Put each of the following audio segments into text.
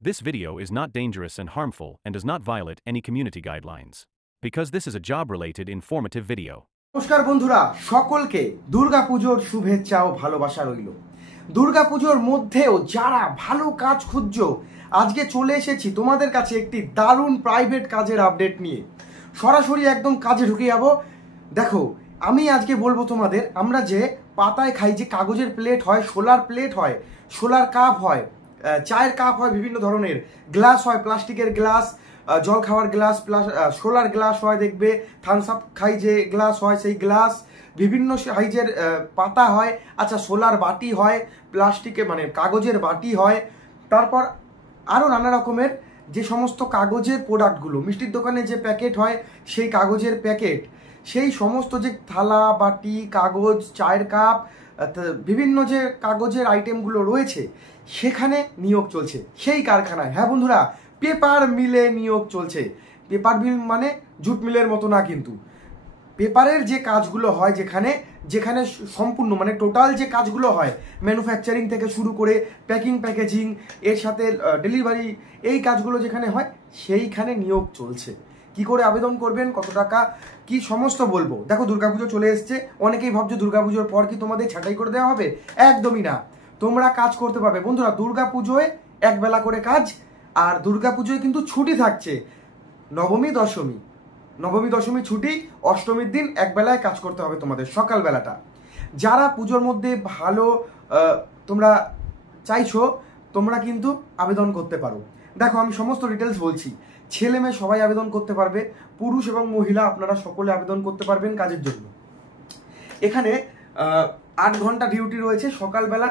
This video is not dangerous and harmful and does not violate any community guidelines. Because this is a job-related informative video. নমস্কার বন্ধুরা, সকলকে দুর্গাপুজোর শুভেচ্ছা ও ভালোবাসা রইল। দুর্গাপুজোর মধ্যেও যারা ভালো কাজ খুঁজছো, আজকে চলে এসেছি তোমাদের কাছে একটি দারুণ প্রাইভেট কাজের আপডেট নিয়ে। সরাসরি একদম কাজে ঢুকে যাব। দেখো, আমি আজকে বলবো তোমাদের, আমরা যে পাতায় খাই, যে কাগজের প্লেট হয়, সোলার প্লেট হয়, সোলার কাপ হয়, চায়ের কাপ হয়, বিভিন্ন ধরনের গ্লাস হয়, প্লাস্টিকের গ্লাস, জল খাওয়ার গ্লাস, প্লাস সোলার গ্লাস হয়, দেখবে থামস আপ খাই যে গ্লাস হয় সেই গ্লাস, বিভিন্ন সাইজের পাতা হয়, আচ্ছা সোলার বাটি হয়, প্লাস্টিকে মানে কাগজের বাটি হয়, তারপর আরও নানা রকমের যে সমস্ত কাগজের প্রোডাক্টগুলো, মিষ্টির দোকানে যে প্যাকেট হয় সেই কাগজের প্যাকেট, সেই সমস্ত যে থালা বাটি, কাগজ, চায়ের কাপ, বিভিন্ন যে কাগজের আইটেমগুলো রয়েছে সেখানে নিয়োগ চলছে সেই কারখানায়। হ্যাঁ বন্ধুরা, পেপার মিলে নিয়োগ চলছে। পেপার মিল মানে জুট মিলের মতো না, কিন্তু পেপারের যে কাজগুলো হয়, যেখানে যেখানে সম্পূর্ণ মানে টোটাল যে কাজগুলো হয়, ম্যানুফ্যাকচারিং থেকে শুরু করে প্যাকিং প্যাকেজিং এর সাথে ডেলিভারি, এই কাজগুলো যেখানে হয় সেইখানে নিয়োগ চলছে। কি করে আবেদন করবেন, কত টাকা, কি সমস্ত বলবো। দেখো, দুর্গাপুজো চলে এসছে, অনেকেই ভাবছো দুর্গাপুজোর পর কি তোমাদের ছাঁটাই করে দেওয়া হবে। একদমই না, তোমরা কাজ করতে পারবে বন্ধুরা। দুর্গাপুজোয় একবেলা করে কাজ, আর দুর্গাপুজোয় কিন্তু ছুটি থাকছে নবমী দশমী ছুটি, অষ্টমীর দিন একবেলায় কাজ করতে হবে তোমাদের সকালবেলাটা। যারা পুজোর মধ্যে ভালো তোমরা চাইছো, তোমরা কিন্তু আবেদন করতে পারো। দেখো, আমি সমস্ত ডিটেলস বলছি। ছেলে মেয়ে সবাই আবেদন করতে পারবে, পুরুষ এবং মহিলা আপনারা সকলে আবেদন করতে পারবেন কাজের জন্য। এখানে 8 ঘন্টা ডিউটি রয়েছে, সকালবেলা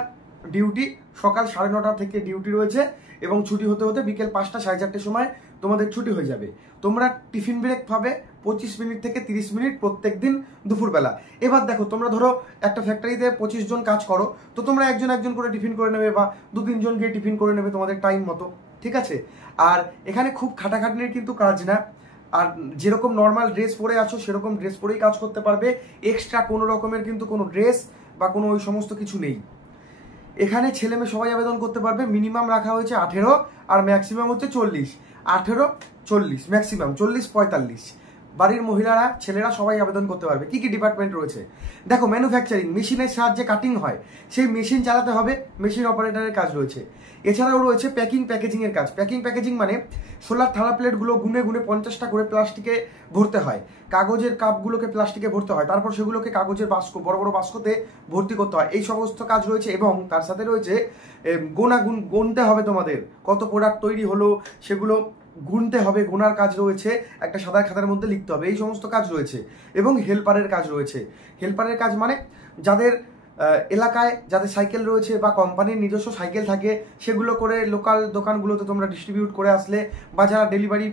ডিউটি, সকাল 9:30 থেকে ডিউটি রয়েছে এবং ছুটি হতে হতে বিকেল 5টা 4:30 সময় তোমাদের ছুটি হয়ে যাবে। তোমরা টিফিন ব্রেক পাবে 25 মিনিট থেকে 30 মিনিট প্রত্যেক দিন দুপুরবেলা। এবার দেখো, তোমরা ধরো একটা ফ্যাক্টরিতে 25 জন কাজ করো, তো তোমরা একজন একজন করে টিফিন করে নেবে বা 2-3 জন গিয়ে টিফিন করে নেবে তোমাদের টাইম মতো, ঠিক আছে। আর এখানে খুব খাটাখাটনির কিন্তু কাজ না, আর যেরকম নর্মাল ড্রেস পরে আছো সেরকম ড্রেস পরেই কাজ করতে পারবে। এক্সট্রা কোনো রকমের কিন্তু কোনো ড্রেস বা কোনো ওই সমস্ত কিছু নেই। এখানে ছেলে মেয়ে সবাই আবেদন করতে পারবে। মিনিমাম রাখা হয়েছে 18 আর ম্যাক্সিমাম হচ্ছে 40। 18, 40, ম্যাক্সিমাম 40, 45। বাড়ির মহিলারা, ছেলেরা সবাই আবেদন করতে পারবে। কি কি ডিপার্টমেন্ট রয়েছে দেখো, ম্যানুফ্যাকচারিং, মেশিনের সাহায্যে কাটিং হয়, সেই মেশিন চালাতে হবে, মেশিন অপারেটরের কাজ রয়েছে। এছাড়াও রয়েছে প্যাকিং প্যাকেজিংয়ের কাজ। প্যাকিং প্যাকেজিং মানে সোলার থালা প্লেটগুলো গুনে গুনে 50টা করে প্লাস্টিকে ভরতে হয়, কাগজের কাপগুলোকে প্লাস্টিকে ভরতে হয়, তারপর সেগুলোকে কাগজের বাস্ক, বড় বড় বাস্কতে ভর্তি করতে হয়। এই সমস্ত কাজ রয়েছে এবং তার সাথে রয়েছে গুনতে হবে তোমাদের, কত প্রোডাক্ট তৈরি হলো সেগুলো গুনতে হবে, গোনার কাজ রয়েছে, একটা সাদা খাতার মধ্যে লিখতে হবে, এই সমস্ত কাজ রয়েছে। এবং হেল্পারের কাজ রয়েছে। হেল্পারের কাজ মানে যাদের এলাকায় যাদের সাইকেল রয়েছে বা কোম্পানির নিজস্ব সাইকেল থাকে, সেগুলো করে লোকাল দোকানগুলোতে তোমরা ডিস্ট্রিবিউট করে আসলে, বা যারা ডেলিভারি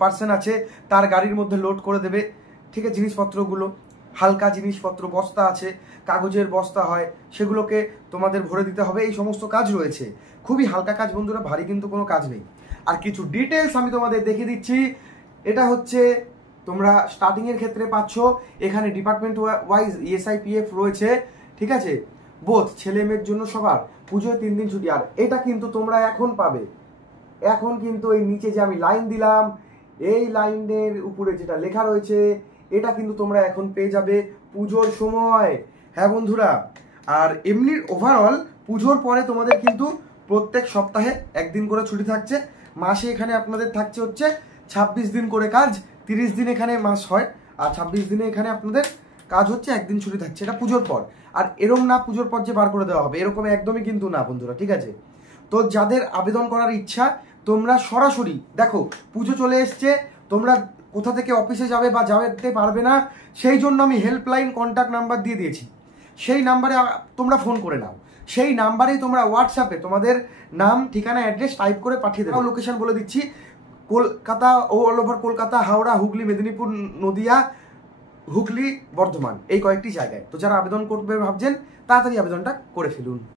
পার্সন আছে তার গাড়ির মধ্যে লোড করে দেবে, ঠিক আছে, জিনিসপত্রগুলো, হালকা জিনিসপত্র, বস্তা আছে, কাগজের বস্তা হয়, সেগুলোকে তোমাদের ভরে দিতে হবে। এই সমস্ত কাজ রয়েছে। খুবই হালকা কাজ বন্ধুরা, ভারী কিন্তু কোনো কাজ নেই। আর কিছু ডিটেলস আমি তোমাদের দেখিয়ে দিচ্ছি। এটা হচ্ছে তোমরা স্টার্টিংয়ের ক্ষেত্রে পাচ্ছ, এখানে ডিপার্টমেন্ট ওয়াইজ ESIPF রয়েছে, ঠিক আছে, বোথ ছেলে মেয়ের জন্য সবার। পুজোয় 3 দিন ছুটি। আর এটা কিন্তু তোমরা এখন পাবে, এখন কিন্তু এই নিচে যে আমি লাইন দিলাম, এই লাইনের উপরে যেটা লেখা রয়েছে, এটা কিন্তু তোমরা এখন পেয়ে যাবে পুজোর সময়। হ্যাঁ বন্ধুরা, আর এমনি ওভারঅল পুজোর পরে তোমাদের কিন্তু প্রত্যেক সপ্তাহে 1 দিন করে ছুটি থাকছে। মাসে এখানে আপনাদের থাকছে হচ্ছে 26 দিন করে কাজ। 30 দিন এখানে মাস হয়, আর 26 দিনে এখানে আপনাদের কাজ হচ্ছে, 1 দিন ছুটি থাকছে। এটা পুজোর পর। আর এরকম না পুজোর পর যে বার করে দেওয়া হবে, এরকম একদমই কিন্তু না বন্ধুরা, ঠিক আছে। তো যাদের আবেদন করার ইচ্ছা, তোমরা সরাসরি দেখো, পুজো চলে এসছে, তোমরা কোথা থেকে অফিসে যাবে বা যেতে পারবে না, সেই জন্য আমি হেল্পলাইন কন্ট্যাক্ট নাম্বার দিয়ে দিয়েছি। সেই নাম্বারে তোমরা ফোন করে নাও, সেই নাম্বারেই তোমরা হোয়াটসঅ্যাপে তোমাদের নাম, ঠিকানা, অ্যাড্রেস টাইপ করে পাঠিয়ে দেবে। লোকেশন বলে দিচ্ছি, কলকাতা, অল ওভার কলকাতা, হাওড়া, হুগলি, মেদিনীপুর, নদিয়া, হুগলি, বর্ধমান, এই কয়েকটি জায়গায়। তো যারা আবেদন করবে ভাবছেন, তাড়াতাড়ি আবেদনটা করে ফেলুন।